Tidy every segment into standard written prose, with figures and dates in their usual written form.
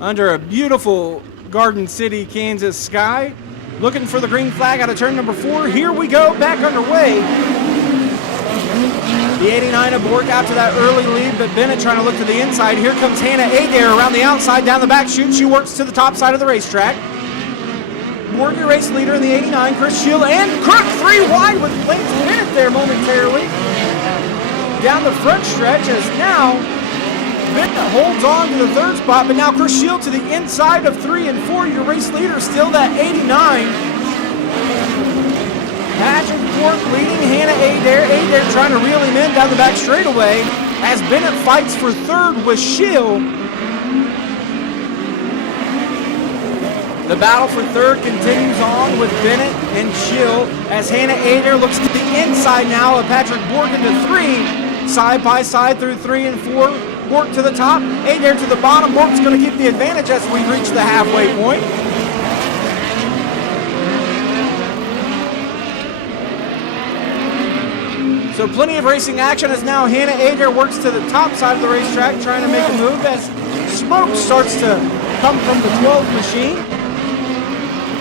under a beautiful Garden City, Kansas sky. Looking for the green flag out of turn number 4. Here we go, back underway. The 89 of Bork out to that early lead, but Bennett trying to look to the inside. Here comes Hannah Adair around the outside, down the back chute. She works to the top side of the racetrack. Bork, your race leader in the 89, Chris Shield, and Crook 3 wide with Lance Bennett there momentarily. Down the front stretch as now Bennett holds on to the 3rd spot, but now Chris Shield to the inside of 3 and 4. Your race leader still that 89. Patrick Bork leading Hannah Adair. Adair trying to reel him in down the back straightaway as Bennett fights for 3rd with Shield. The battle for 3rd continues on with Bennett and Shield as Hannah Adair looks to the inside now of Patrick Bork into 3. Side by side through 3 and 4. Bork to the top, Adair to the bottom. Bork's going to keep the advantage as we reach the halfway point. So plenty of racing action as now Hannah Adair works to the top side of the racetrack trying to make a move as smoke starts to come from the 12 machine.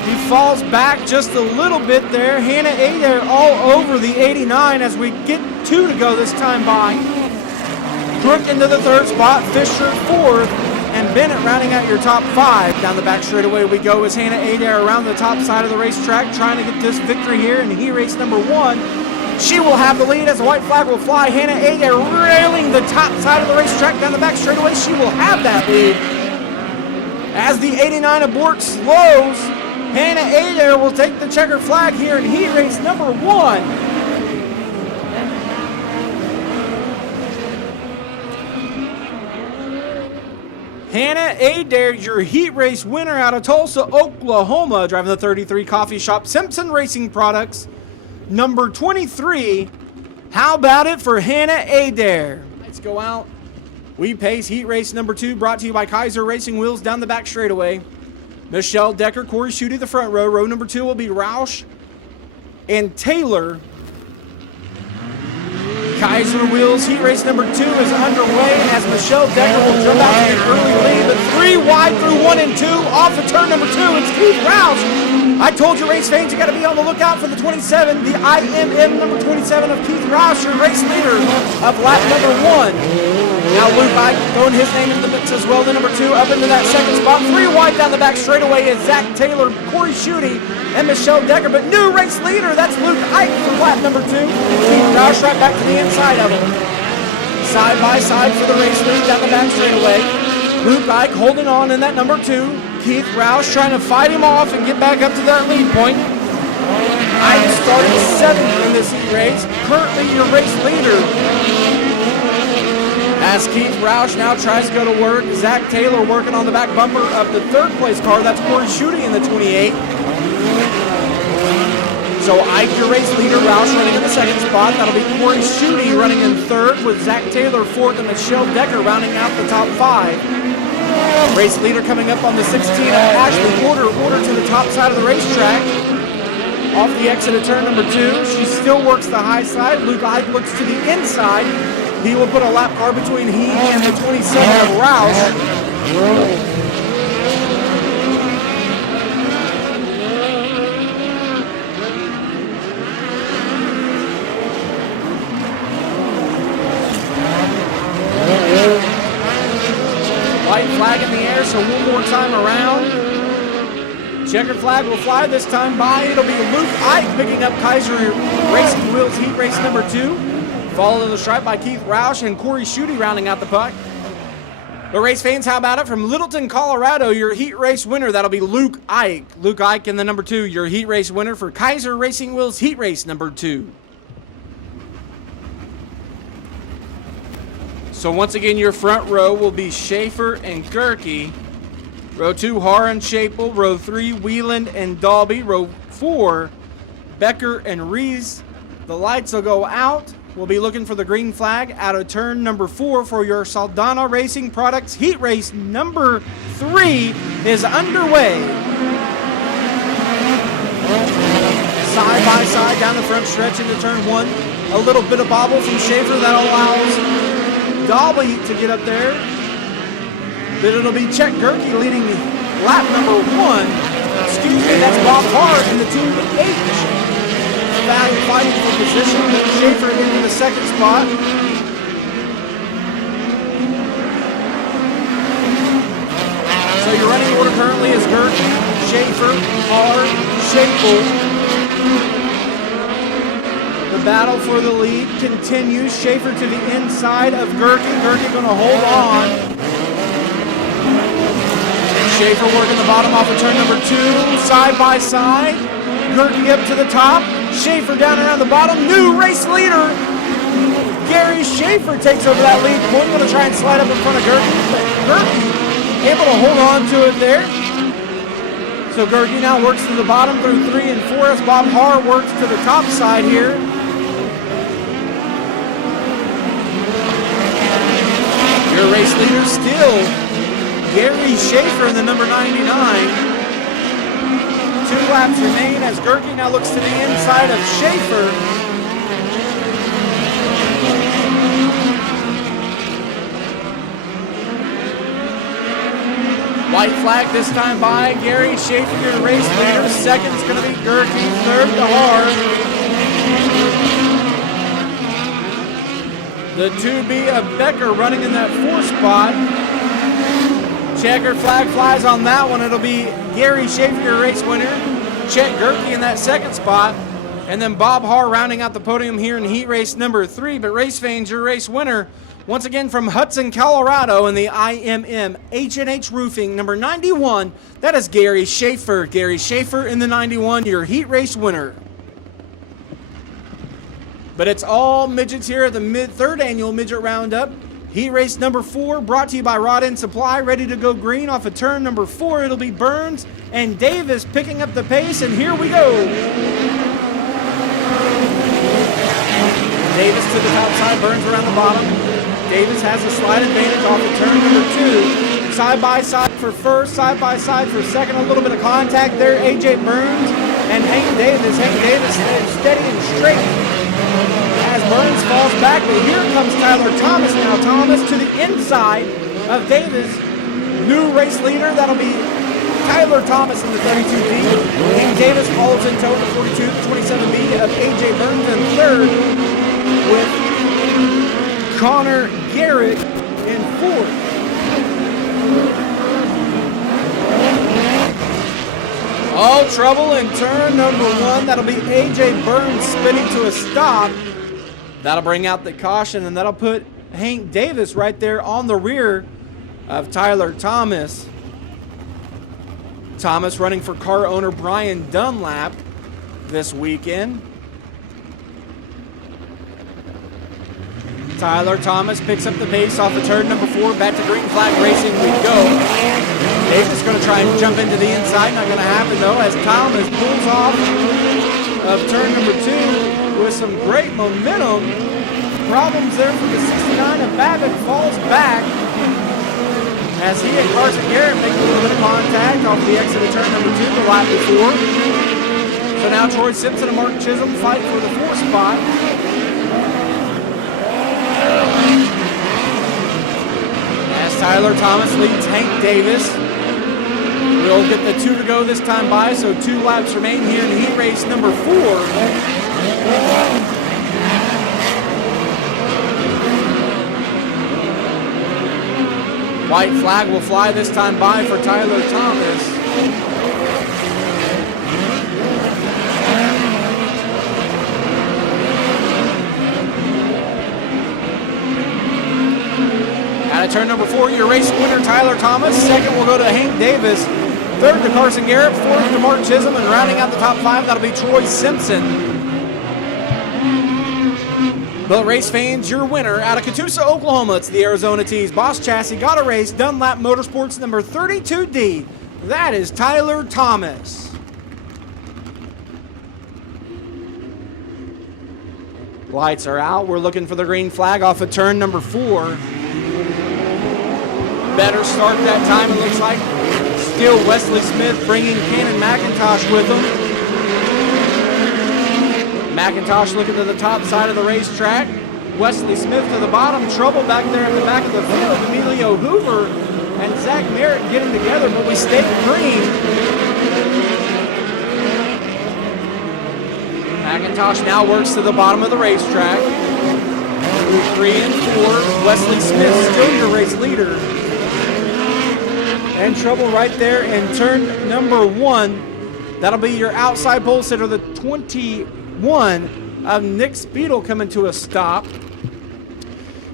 He falls back just a little bit there. Hannah Adair all over the 89 as we get 2 to go this time by. Crook into the 3rd spot, Fisher 4th, and Bennett rounding out your top 5. Down the back straightaway we go as Hannah Adair around the top side of the racetrack trying to get this victory here in heat race number 1. She will have the lead as the white flag will fly. Hannah Adair railing the top side of the racetrack down the back straightaway. She will have that lead. As the 89 of Bork slows, Hannah Adair will take the checkered flag here in heat race number 1. Hannah Adair, your heat race winner out of Tulsa, Oklahoma, driving the 33 Coffee Shop Simpson Racing Products. Number 23, how about it for Hannah Adair? Lights go out. We pace heat race number 2, brought to you by Kaiser Racing Wheels down the back straightaway. Michelle Decker, Corey Schutte, the front row. Row number 2 will be Roush and Taylor. Kaiser Wheels heat race number 2 is underway as Michelle Decker will jump out to the early lead, but 3 wide through 1 and 2 off of turn number 2. It's Keith Roush. I told you, race fans, you got to be on the lookout for the 27, the IMM number 27 of Keith Roush, your race leader of lap number 1. Now Luke Ike throwing his name in the mix as well. The number 2 up into that 2nd spot. 3 wide down the back straightaway is Zach Taylor, Corey Schutte, and Michelle Decker. But new race leader, that's Luke Ike for lap number 2. Keith Roush right back to the inside of him. Side by side for the race lead down the back straightaway. Luke Ike holding on in that number 2. Keith Roush trying to fight him off and get back up to that lead point. Ike started 7th in this heat race. Currently your race leader. As Keith Roush now tries to go to work. Zach Taylor working on the back bumper of the 3rd place car. That's Corey Schutte in the 28. So Ike, your race leader, Roush running in the 2nd spot. That'll be Corey Schutte running in 3rd with Zach Taylor 4th and Michelle Decker rounding out the top 5. Race leader coming up on the 16 of Ashley Porter to the top side of the racetrack. Off the exit of turn number 2. She still works the high side. Luke Ike looks to the inside. He will put a lap car between he and the 27 of Roush. White flag in the air, so one more time around. Checkered flag will fly this time by. It'll be Luke Ike picking up Kaiser Racing Wheels heat race number 2. Followed to the stripe by Keith Roush and Corey Schutte rounding out the puck. But race fans, how about it? From Littleton, Colorado, your heat race winner, that'll be Luke Ike. Luke Ike in the number 2, your heat race winner for Kaiser Racing Wheels heat race number 2. So once again, your front row will be Schaefer and Gerke. Row 2, Har and Chapel. Row 3, Wieland and Dalby. Row 4, Becker and Rees. The lights will go out. We'll be looking for the green flag out of turn number 4 for your Saldana Racing Products heat race number 3 is underway. Side by side down the front stretch into turn 1. A little bit of bobble from Schaefer that allows Dalby to get up there. But it'll be Chet Gerke leading lap number 1. Excuse me, that's Bob Hart in the Team H. Fighting for position. Schaefer into the second spot. So your running order currently is Gerke, Schaefer, Hart, Schaefer. The battle for the lead continues. Schaefer to the inside of Gerke. Gerke going to hold on. Schaefer working the bottom off of turn number 2, side by side. Gerke up to the top. Schaefer down around the bottom. New race leader. Gary Schaefer takes over that lead point. Going to try and slide up in front of Gerke. But Gerke able to hold on to it there. So Gerke now works to the bottom through 3 and 4 as Bob Hart works to the top side here. Your race leader still Gary Schaefer in the number 99. 2 laps remain as Gerke now looks to the inside of Schaefer. White flag this time by Gary Schaefer, your race leader. Second's going to be Gerke, third to Hart. The 2B of Becker running in that 4th spot. Checkered flag flies on that one. It'll be Gary Schaefer, your race winner. Chet Gerke in that 2nd spot. And then Bob Hart rounding out the podium here in heat race number 3. But Race Fans, your race winner, once again from Hudson, Colorado in the IMM H&H Roofing number 91. That is Gary Schaefer. Gary Schaefer in the 91, your heat race winner. But it's all midgets here at the 3rd annual Midget Roundup. Heat race number 4 brought to you by Rod End Supply. Ready to go green off of turn number 4. It'll be Burns and Davis picking up the pace, and here we go. Davis to the top side, Burns around the bottom. Davis has a slight advantage off of turn number 2. Side by side for first, side by side for second. A little bit of contact there. A.J. Burns and Hank Davis. Hank Davis stays steady and straight as Burns falls back. But here comes Tyler Thomas now. Thomas to the inside of Davis. New race leader. That'll be Tyler Thomas in the 32B. Hank Davis follows in tow the 42, the 27B of A.J. Burns in third, with Connor Garrett in 4th. All trouble in turn number 1. That'll be A.J. Burns spinning to a stop. That'll bring out the caution, and that'll put Hank Davis right there on the rear of Tyler Thomas. Thomas running for car owner Brian Dunlap this weekend. Tyler Thomas picks up the pace off of turn number 4. Back to green flag racing we go. Davis going to try and jump into the inside. Not going to happen though, as Thomas pulls off of turn number 2 with some great momentum. Problems there for the 69 of Babbitt. Falls back as he and Carson Garrett make a little bit of contact off the exit of turn number 2 the lap before. So now Troy Simpson and Mark Chisholm fight for the 4th spot. As Tyler Thomas leads Hank Davis. We'll get the 2 to go this time by, so 2 laps remain here in heat race number 4. White flag will fly this time by for Tyler Thomas. Out of turn number 4, your race winner, Tyler Thomas. Second will go to Hank Davis. Third to Carson Garrett. Fourth to Mark Chisholm. And rounding out the top 5, that'll be Troy Simpson. But Race Fans, your winner out of Catoosa, Oklahoma. It's the Arizona Tees Boss Chassis. Got a race. Dunlap Motorsports number 32D. That is Tyler Thomas. Lights are out. We're looking for the green flag off of turn number 4. Better start that time, it looks like. Still Wesley Smith bringing Cannon McIntosh with him. McIntosh looking to the top side of the racetrack. Wesley Smith to the bottom. Trouble back there in the back of the field. Emilio Hoover and Zach Merritt getting together, but we stay green. McIntosh now works to the bottom of the racetrack. Through 3 and 4, Wesley Smith still your race leader. And trouble right there in turn number 1. That'll be your outside pole sitter, the 21 of Nick Speedle, coming to a stop.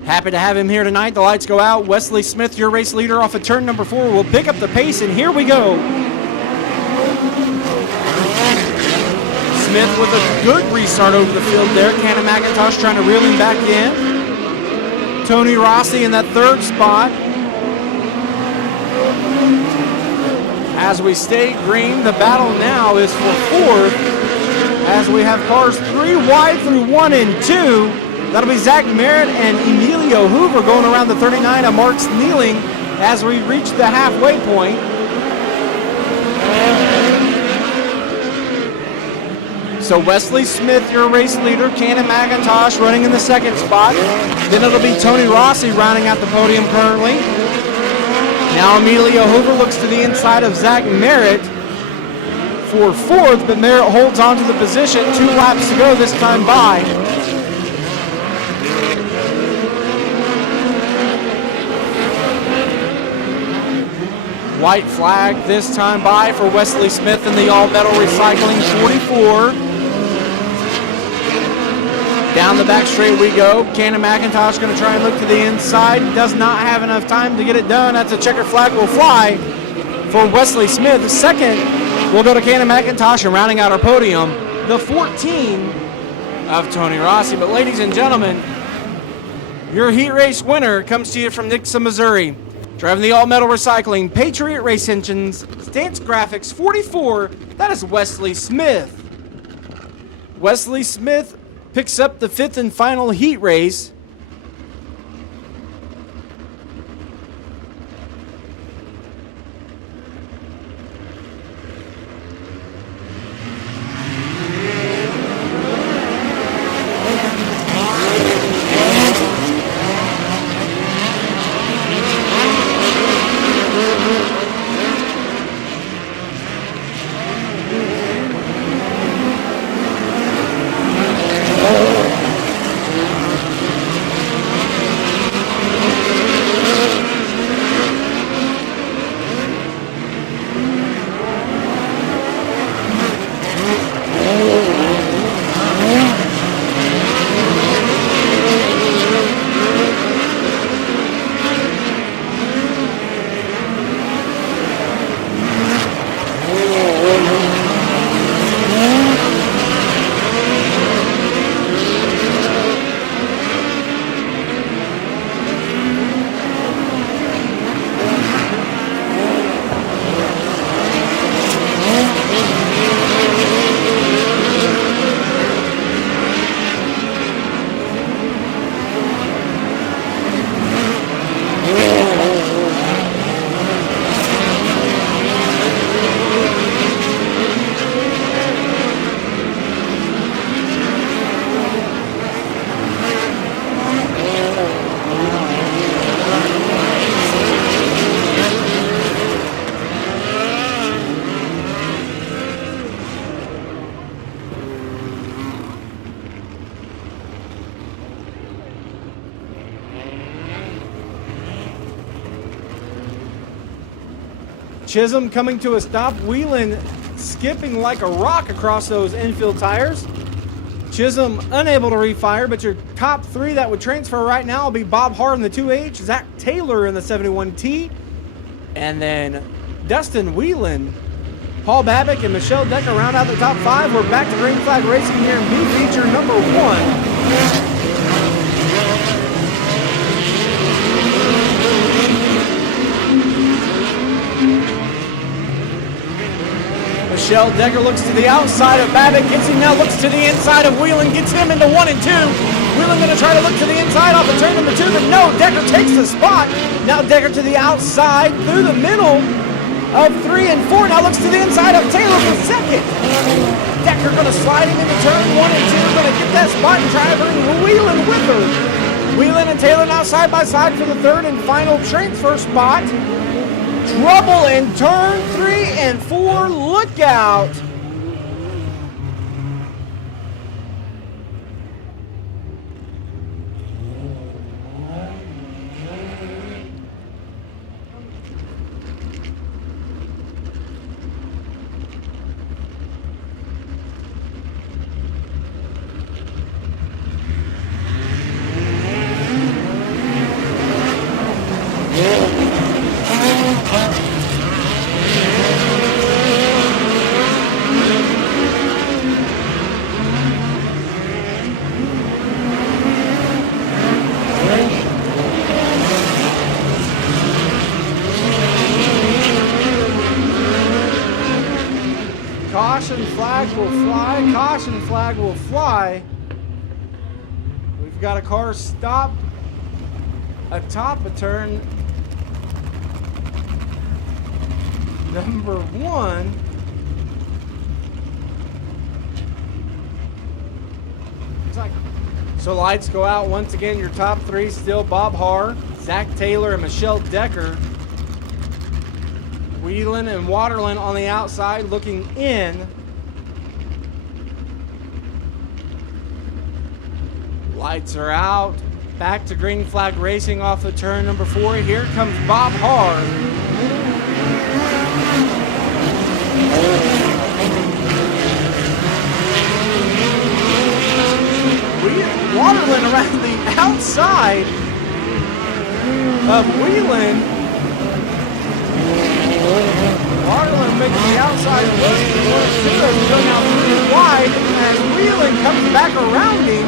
Happy to have him here tonight. The lights go out. Wesley Smith, your race leader, off of turn number 4, will pick up the pace, and here we go. Smith with a good restart over the field there. Cannon McIntosh trying to reel him back in. Tony Rossi in that 3rd spot. As we stay green, the battle now is for 4th. As we have cars 3 wide through 1 and 2. That'll be Zach Merritt and Emilio Hoover going around the 39 of Mark Sneeling as we reach the halfway point. So Wesley Smith, your race leader. Cannon McIntosh running in the 2nd spot. Then it'll be Tony Rossi rounding out the podium currently. Now Emilio Hoover looks to the inside of Zach Merritt for 4th, but Merritt holds on to the position. 2 laps to go this time by. White flag this time by for Wesley Smith in the all-metal recycling 44. Down the back straight we go. Cannon McIntosh going to try and look to the inside. Does not have enough time to get it done. That's a checkered flag will fly for Wesley Smith. The 2nd will go to Cannon McIntosh, and rounding out our podium, the 14 of Tony Rossi. But ladies and gentlemen, your heat race winner comes to you from Nixa, Missouri. Driving the all-metal recycling, Patriot Race Engines, Stance Graphics 44, that is Wesley Smith. Wesley Smith picks up the 5th and final heat race. Chisholm coming to a stop. Whelan skipping like a rock across those infield tires. Chisholm unable to refire, but your top 3 that would transfer right now will be Bob Hart in the 2H, Zach Taylor in the 71T, and then Dustin Whelan, Paul Babick, and Michelle Decker round out the top 5. We're back to green flag racing here in B feature number 1. Michelle Decker looks to the outside of Babbitt, gets him now, looks to the inside of Whelan, gets him into 1 and 2. Whelan going to try to look to the inside off of turn number 2, but no, Decker takes the spot. Now Decker to the outside, through the middle of 3 and 4. Now looks to the inside of Taylor for 2nd. Decker going to slide him into turn 1 and 2, going to get that spot and try to bring Whelan with her. Whelan and Taylor now side by side for the 3rd and final transfer spot. Trouble in turn 3 and 4. Look out. Caution flag will fly. Caution flag will fly. We've got a car stopped atop a turn number 1. So lights go out once again. Your top 3 still Bob Haar, Zach Taylor, and Michelle Decker. Whelan and Waterland on the outside looking in. Lights are out. Back to green flag racing off of turn number 4. Here comes Bob Haar. Waterland around the outside of Whelan. Waterland making the outside push. He's going out 3 wide as Whelan comes back around him.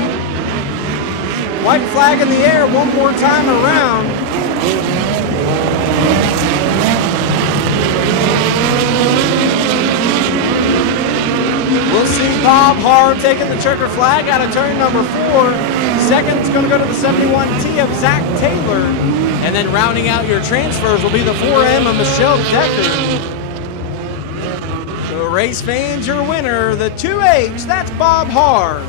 White flag in the air one more time around. We'll see Bob Haar taking the checker flag out of turn number 4. Second's going to go to the 71T of Zach Taylor. And then rounding out your transfers will be the 4M of Michelle Decker. So race fans, your winner, the 2H, that's Bob Haar.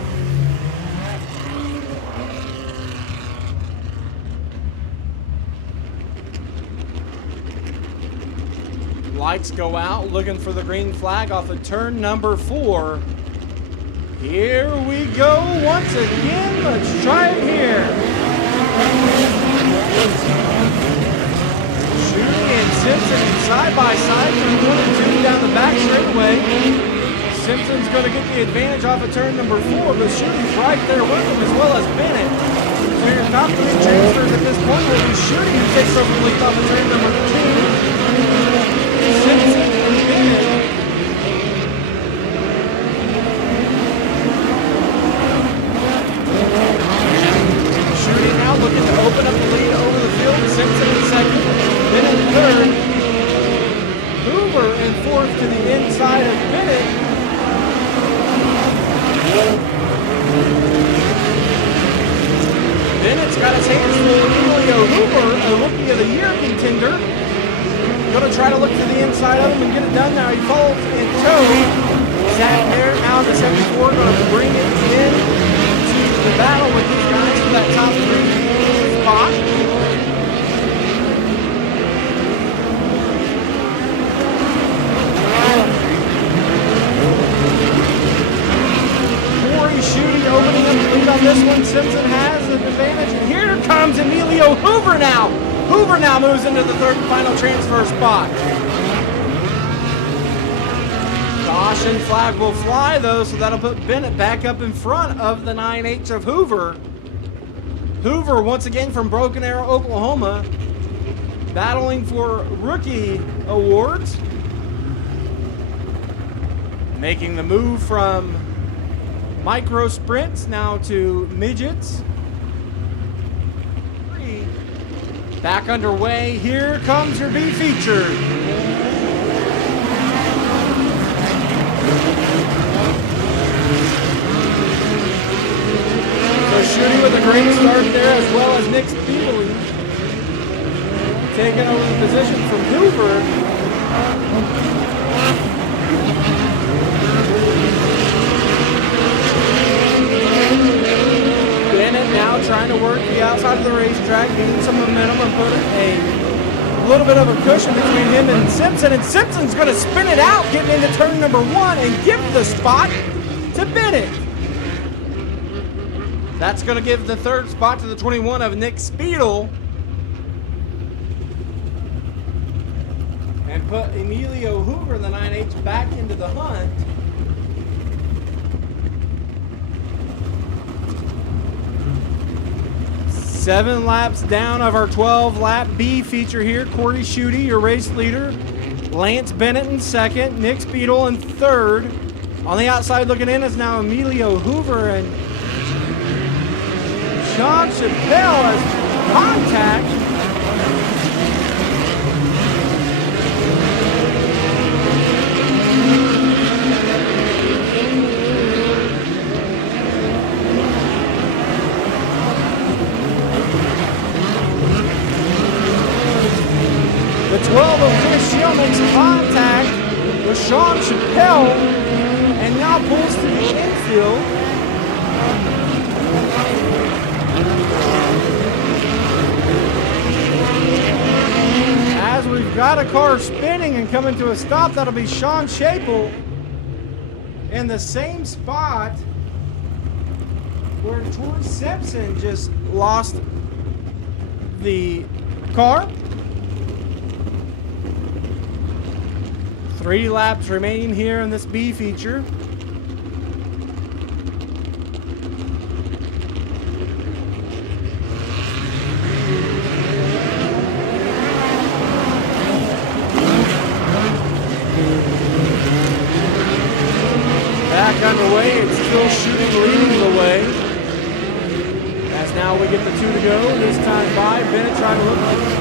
Lights go out, looking for the green flag off of turn number 4. Here we go once again. Let's try it here. Shooting and Simpson side by side from 1 and 2 down the back straightaway. Simpson's going to get the advantage off of turn number 4, but Shooting's right there with him as well as Bennett. So your top 3 transfers at this point will be Shooting, who takes over the lead off of turn number 2. Simpson and Bennett. Shooting now looking to open up the lead over the field. Simpson in second, Bennett in third. Hoover in fourth to the inside of Bennett. Bennett's got his hands full with Emilio Hoover, a Rookie of the Year contender. Going to try to look to the inside of him and get it done now. He falls in tow. Zach there now in the 74, going to bring it in to the battle with these guys for that top 3 spot. POWRi Shooting opening up the lead on this one. Simpson has an advantage. And here comes Emilio Hoover now. Hoover now moves into the third and final transfer spot. Caution flag will fly though, so that'll put Bennett back up in front of the 9H of Hoover. Hoover once again from Broken Arrow, Oklahoma, battling for rookie awards. Making the move from micro sprints now to midgets. Back underway, here comes your B feature. So Shooting with a great start there, as well as Nick Speedley taking over the position from Hoover. Bennett now trying to work the outside of the racetrack, gain some momentum and put a A little bit of a cushion between him and Simpson's going to spin it out, getting into turn number 1 and give the spot to Bennett. That's going to give the third spot to the 21 of Nick Speedle. And put Emilio Hoover, the 9H, back into the hunt. Seven laps down of our 12-lap B feature here. Corey Schutte, your race leader. Lance Bennett in second. Nick Speedle in third. On the outside looking in is now Emilio Hoover, and Sean Chappelle has contact. The 12 of Chris Shield makes contact with Sean Chappelle and now pulls to the infield. As we've got a car spinning and coming to a stop, that'll be Sean Chappell in the same spot where Troy Simpson just lost the car. 3 laps remaining here in this B feature. Back underway, it's still shooting, leading the way. As now we get the 2 to go. This time by Bennett trying to look.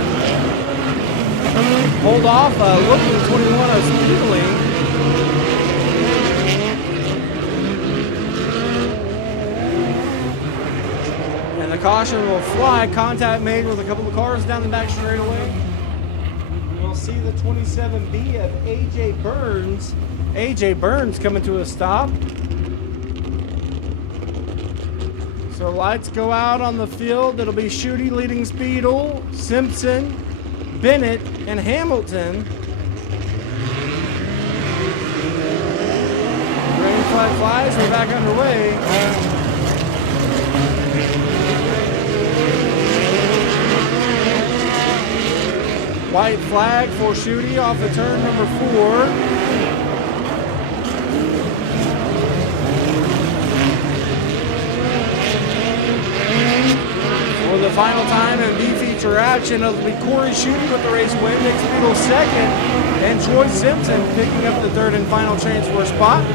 Hold off, looking 21 of Speedling. And the caution will fly. Contact made with a couple of cars down the back straightaway. We'll see the 27B of AJ Burns. AJ Burns coming to a stop. So lights go out on the field. It'll be Schutte leading Speedle, Simpson, Bennett, and Hamilton. Green flag flies, we're back underway. White flag for Schutte off the turn number 4. For the final time in B feature action, it'll be Corey Schutte with the race win, Nick Speedle second, and Troy Simpson picking up the third and final transfer spot.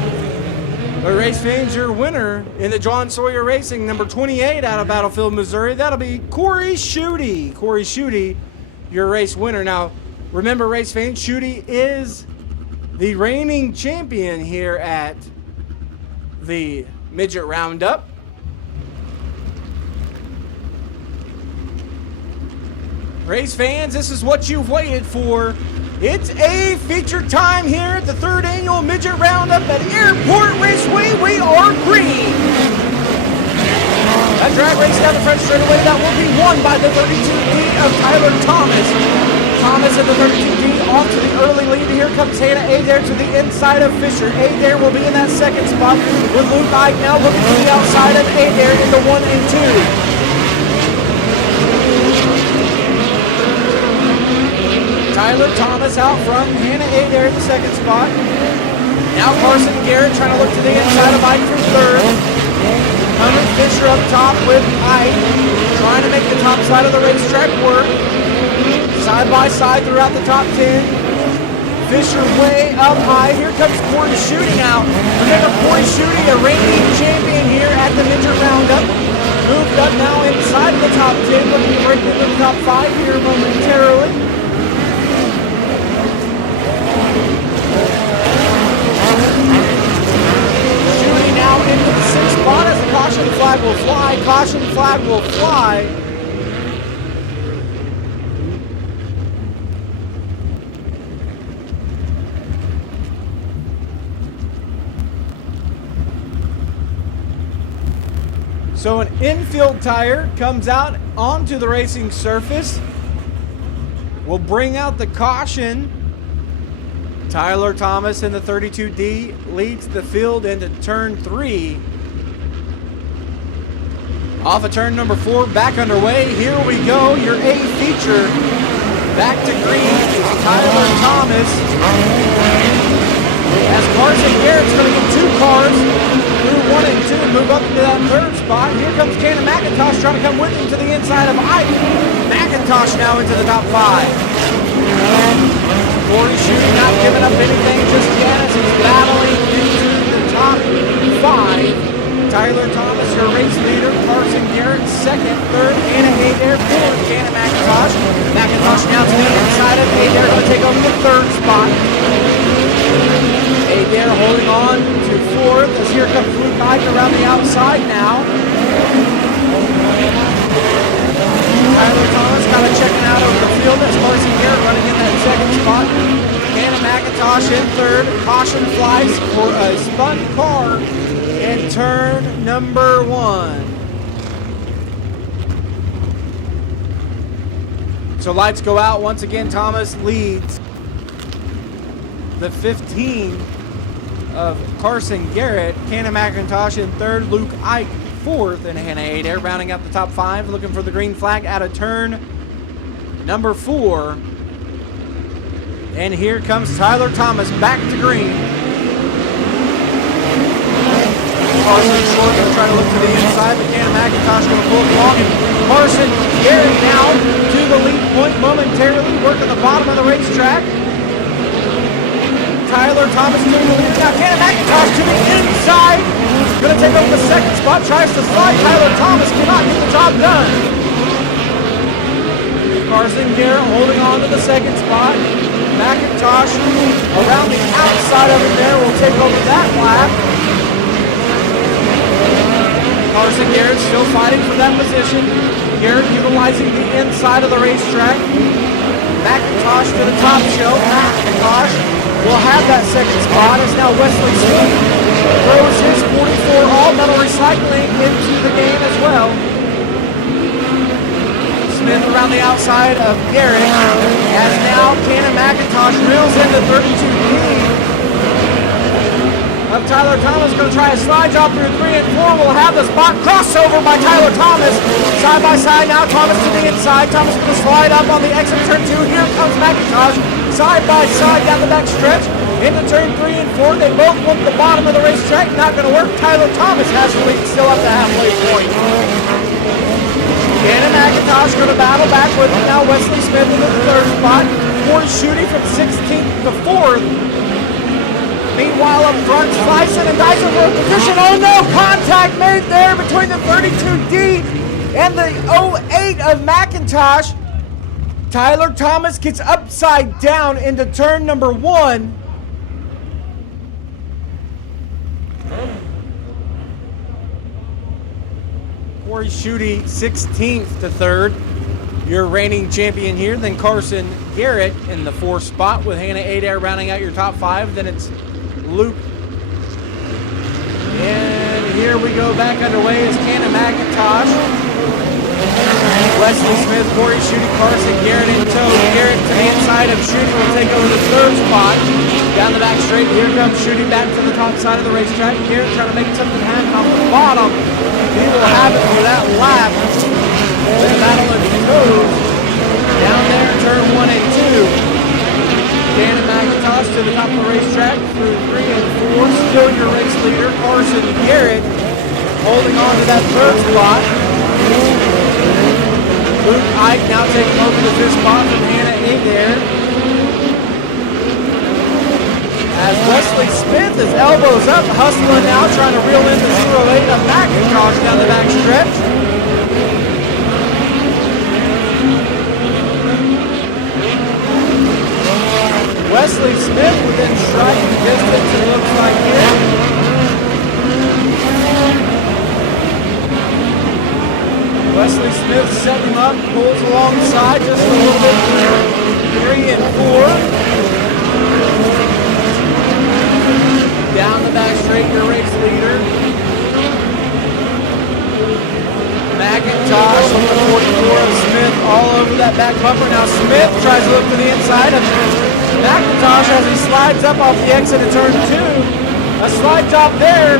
But race fans, your winner in the John Sawyer Racing, number 28 out of Battlefield, Missouri, that'll be Corey Schutte. Corey Schutte, your race winner. Now, remember, race fans, Schutte is the reigning champion here at the Midget Roundup. Race fans, this is what you've waited for. It's A feature time here at the 3rd annual Midget Roundup at Airport Raceway. We are green. That drag race down the front straightaway, that will be won by the 32D of Tyler Thomas. Thomas in the 32D off to the early lead. Here comes Hannah Adair to the inside of Fisher. Adair will be in that second spot with Luke Ike now looking to the outside of Adair into 1 and 2. Tyler Thomas out front, Hannah Adair in the second spot. Now Carson Garrett trying to look to the inside of Ike for third. Hunter Fisher up top with Ike, trying to make the top side of the racetrack work. Side by side throughout the top 10. Fisher way up high. Here comes Corey Schutte out. Remember, Corey Schutte, a reigning champion here at the Midget Roundup. Moved up now inside of the top 10, looking to break into the top 5 here momentarily. Now into the 6th spot as the caution flag will fly. Caution flag will fly. So an infield tire comes out onto the racing surface. will bring out the caution. Tyler Thomas in the 32D leads the field into turn 3. Off of turn number 4, back underway. Here we go, your A feature. Back to green, Tyler Thomas. As Carson Garrett's going to get 2 cars through 1 and 2 and move up into that 3rd spot. Here comes Cannon McIntosh trying to come with him to the inside of Ike. McIntosh now into the top 5. Corey Shooting not giving up anything just yet as he's battling into the top 5. Tyler Thomas, your race leader. Carson Garrett, 2nd, 3rd, and a Adair, 4th. Cannon McIntosh. McIntosh now to the inside of Adair, going to take over the 3rd spot. Adair holding on to 4th as here comes Luke Ike around the outside now. Tyler Thomas kind of checking out over the field as Carson Garrett running in that 2nd spot. Cannon McIntosh in 3rd. Caution flies for a spun car in turn number 1. So lights go out once again. Thomas leads the 15 of Carson Garrett. Cannon McIntosh in 3rd. Luke Ike 4th, and Hannah Adair rounding out the top 5, looking for the green flag out of turn number 4. And here comes Tyler Thomas back to green. Carson short, going to try to look to the inside, but Cannon McIntosh going to pull it along, and Carson Garrett now to the lead point momentarily, working the bottom of the racetrack. Tyler Thomas to the lead. Now Cannon McIntosh to the inside. Going to take over the 2nd spot. Tries to slide. Tyler Thomas cannot get the job done. Carson Garrett holding on to the 2nd spot. McIntosh around the outside of it there will take over that lap. Carson Garrett still fighting for that position. Garrett utilizing the inside of the racetrack. McIntosh to the top shelf. McIntosh will have that 2nd spot as now Wesley Smith throws his 44 all-metal recycling into the game as well. Smith around the outside of Garrett as now Cannon McIntosh reels into 32D of Tyler Thomas. Going to try a slide job through 3 and 4. Will have the spot crossover by Tyler Thomas. Side by side now. Thomas to the inside. Thomas going to slide up on the exit of turn 2. Here comes McIntosh. Side by side down the back stretch. Into turn 3 and 4. They both want the bottom of the racetrack. Not going to work. Tyler Thomas has the lead still up the halfway point. Cannon McIntosh going to battle back with him now. Wesley Smith in the 3rd spot. Corey Shooting from 16th to 4th. Meanwhile, up front, Slyson and Dyson for a position. Oh no, contact made there between the 32D and the 08 of McIntosh. Tyler Thomas gets upside down into turn number 1. Corey Schutte 16th to 3rd. Your reigning champion here. Then Carson Garrett in the 4th spot with Hannah Adair rounding out your top 5. Then it's Luke. And here we go back underway. It's Cannon McIntosh. Wesley Smith, Corey Schutte, Carson Garrett in tow. Garrett to the inside of Schutte will take over the 3rd spot. Down the back straight, here comes Schutte back to the top side of the racetrack. Garrett trying to make something happen off the bottom. He will have it for that lap. The battle of toes. Down there, turn 1 and 2. Cannon McIntosh to the top of the racetrack through 3 and 4. Still your race leader, Carson Garrett, holding on to that 3rd spot. Luke Ike now taking over the 5th spot from Hannah Adair. As Wesley Smith is elbows up, hustling now, trying to reel in the 08 of McIntosh down the back stretch. Wesley Smith within striking distance, it looks like here. Wesley Smith setting him up, pulls alongside just a little bit through 3 and 4. Down the back straight, your race leader. McIntosh on the 44 of Smith all over that back bumper. Now Smith tries to look to the inside of McIntosh as he slides up off the exit of turn 2. A slide job there.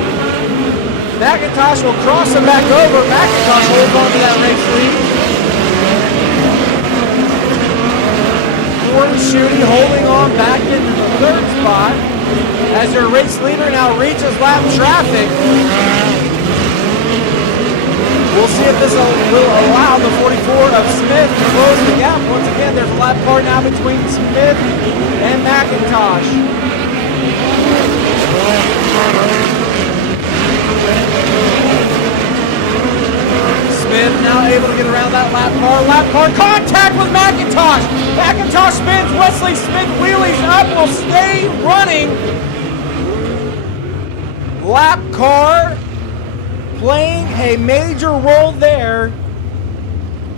McIntosh will cross him back over. McIntosh holds on to that race lead. Corey Schutte holding on back into the 3rd spot as your race leader now reaches lap traffic. We'll see if this will allow the 44 of Smith to close the gap. Once again, there's a lap car now between Smith and McIntosh. Smith now able to get around that lap car. Lap car contact with McIntosh. McIntosh spins. Wesley Smith wheelies up. Will stay running. Lap car playing a major role there.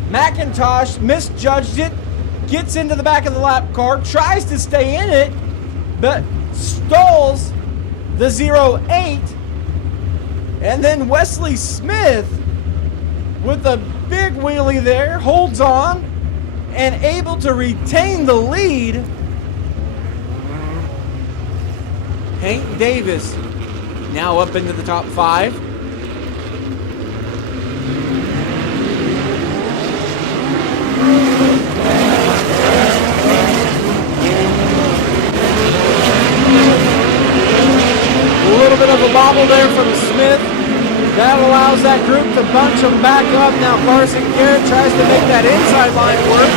McIntosh misjudged it. Gets into the back of the lap car. Tries to stay in it. But stalls the 08. And then Wesley Smith, with a big wheelie there, holds on and able to retain the lead. Hank Davis now up into the top 5. A little bit of a bobble there from Smith. That allows that group to bunch them back up. Now Carson Garrett tries to make that inside line work.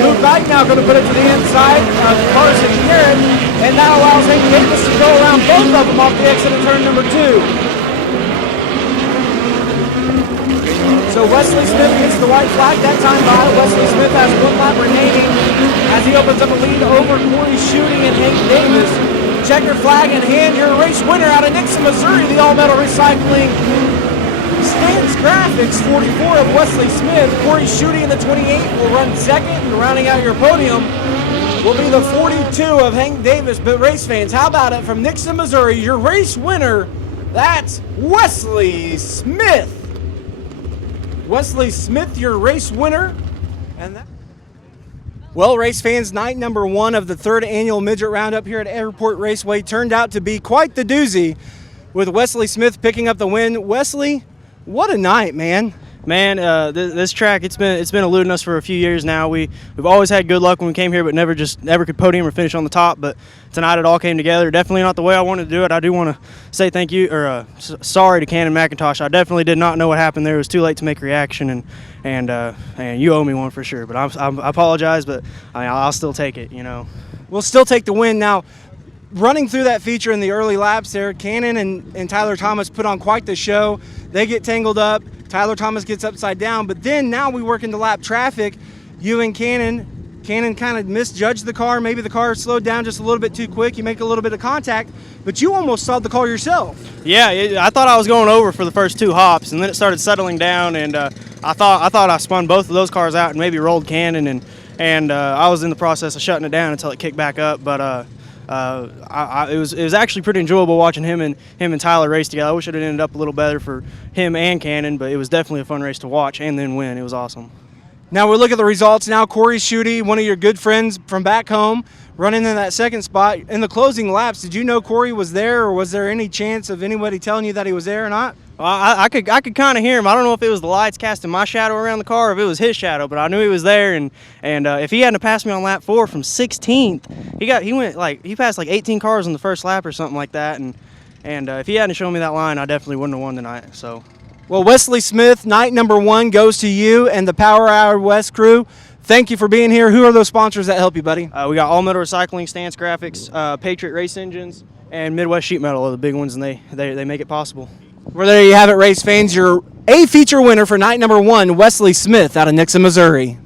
Luke Dyke now going to put it to the inside of Carson Garrett, and that allows Hank Davis to go around both of them off the exit of turn number 2. So Wesley Smith gets the white flag that time by. Wesley Smith has 1 lap remaining as he opens up a lead over Corey Schutte and Hank Davis. Checker flag in hand, your race winner out of Nixon, Missouri, the all-metal recycling Stance Graphics 44 of Wesley Smith. Corey Schutte in the 28 will run 2nd, and rounding out your podium will be the 42 of Hank Davis. But race fans, how about it from Nixon, Missouri? Your race winner, that's Wesley Smith. Wesley Smith, your race winner. And that. Well, race fans, night number 1 of the 3rd annual Midget Roundup here at Airport Raceway turned out to be quite the doozy, with Wesley Smith picking up the win. Wesley, what a night, man. Man, this track, it's been eluding us for a few years now. We've always had good luck when we came here, but never could podium or finish on the top. But tonight it all came together. Definitely not the way I wanted to do it. I do want to say thank you, or sorry to Cannon McIntosh. I definitely did not know what happened there. It was too late to make a reaction, and you owe me one for sure. But I apologize, but I'll still take it. You know, we'll still take the win now. Running through that feature in the early laps there, Cannon and Tyler Thomas put on quite the show. They get tangled up. Tyler Thomas gets upside down, but then now we work into lap traffic. You and Cannon kind of misjudged the car. Maybe the car slowed down just a little bit too quick. You make a little bit of contact, but you almost saw the car yourself. Yeah, I thought I was going over for the first 2 hops, and then it started settling down, and I thought I spun both of those cars out and maybe rolled Cannon, and I was in the process of shutting it down until it kicked back up, but it was actually pretty enjoyable watching him and Tyler race together. I wish it had ended up a little better for him and Cannon, but it was definitely a fun race to watch and then win. It was awesome. Now we look at the results now. Corey Schutte, one of your good friends from back home, running in that 2nd spot. In the closing laps, did you know Corey was there, or was there any chance of anybody telling you that he was there or not? Well, I could kind of hear him. I don't know if it was the lights casting my shadow around the car or if it was his shadow, but I knew he was there. And if he hadn't passed me on lap 4 from 16th, he passed like 18 cars on the first lap or something like that. And if he hadn't shown me that line, I definitely wouldn't have won tonight. So, well, Wesley Smith, night number 1 goes to you and the POWRi West crew. Thank you for being here. Who are those sponsors that help you, buddy? We got All Metal Recycling, Stance Graphics, Patriot Race Engines, and Midwest Sheet Metal are the big ones, and they make it possible. Well, there you have it, race fans. Your A feature winner for night number 1, Wesley Smith out of Nixon, Missouri.